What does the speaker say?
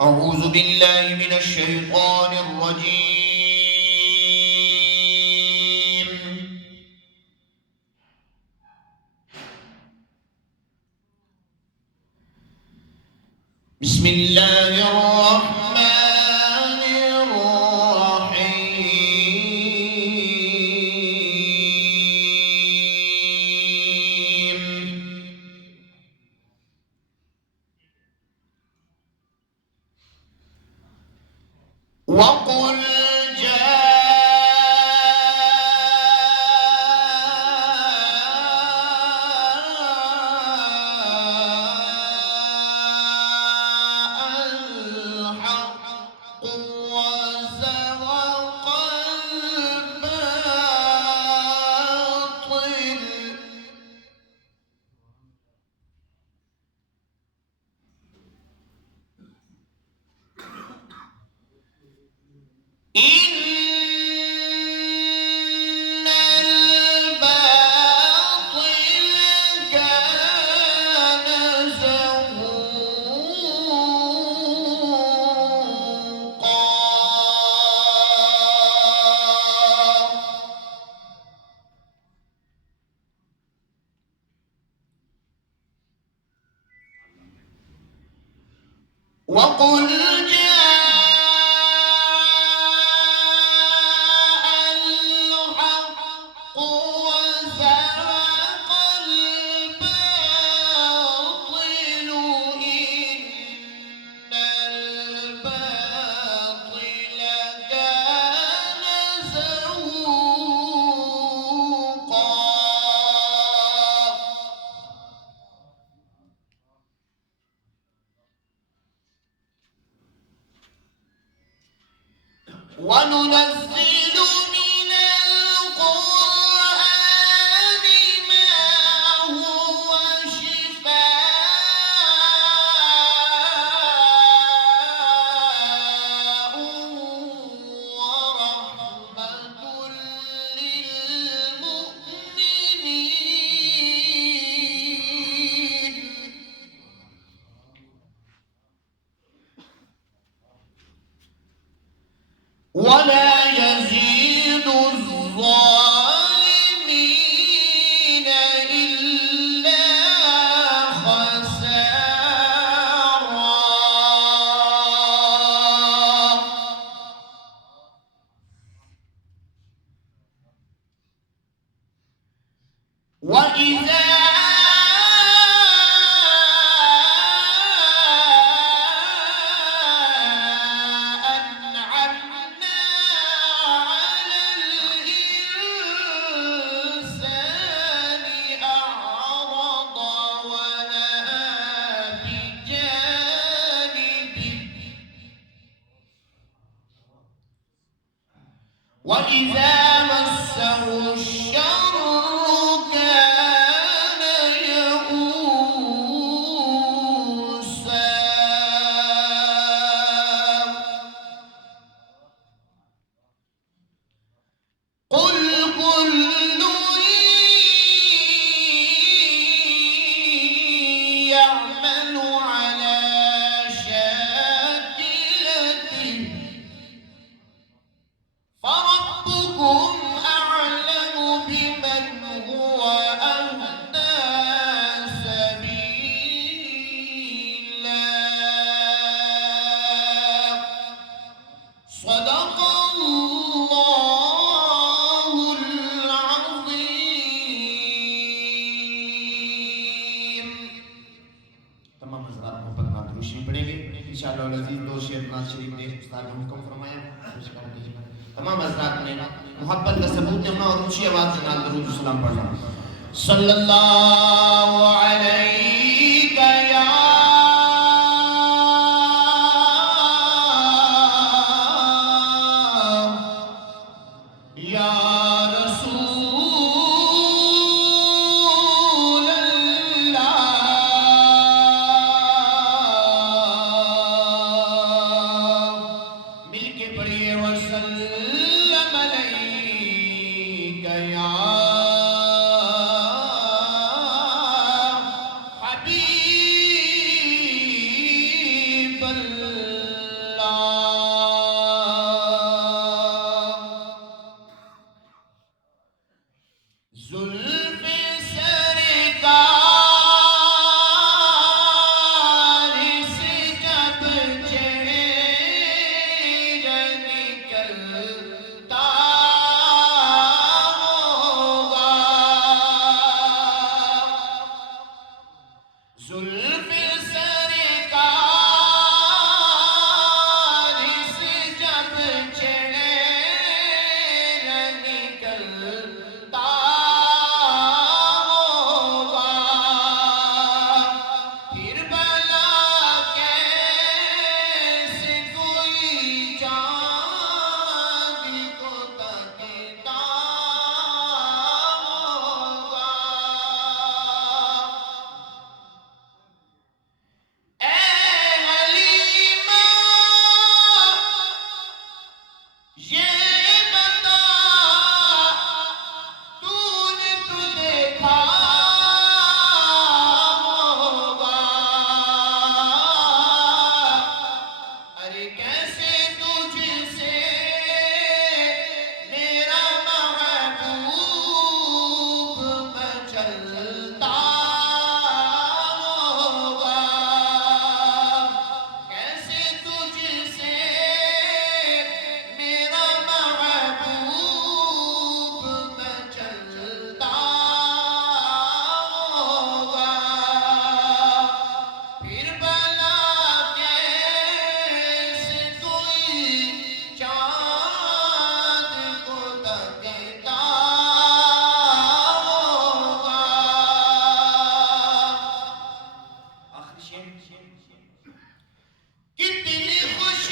أعوذ بالله من الشيطان الرجيم. بسم الله الرحمن الرحيم. وقل وقل جاء الحق وزهق الباطل إن الباطل كان زهوقا. وننزل من القرآن ما هو شفاء ورحمة للمؤمنين ولا يزيد الظالمين إلا خسارا. وإذا أنعمنا على الإنسان أعرض ونأى بجانبه وإذا مسه الشر كان يئوسا. قل كل يعمل على تمام حضرات محبت نات روشی پڑھیں گے انشاءاللہ العزیز دو شعر ناز شریف نے استاد نے حکم فرمایا تمام حضرات نے محبت کا ثبوت دینا اور اونچی آواز سے نات درود و سلام پڑھنا صلی اللہ علیہ یا رسول اللہ مل کے پڑھیے وسلم علیک یا حبیب اللہ زلف سرکار سے جب چہرہ نکلتا ہوگا زلف سرکار سے جب چہرہ نکلتا پھر بلا کیسے کوئی چاند کو تکتا ہوگا اے حلیمہ یہ بتا تو نے تو دیکھا ہوگا ارے کیسے تجھ سے میرا محبوب مچلتا ہوگا کیسے تجھ سے میرا محبوب مچلتا ہوگا پھر بلا کیسے کوئی چاند کو تکتا ہوگا آخری شعر کتنی خوش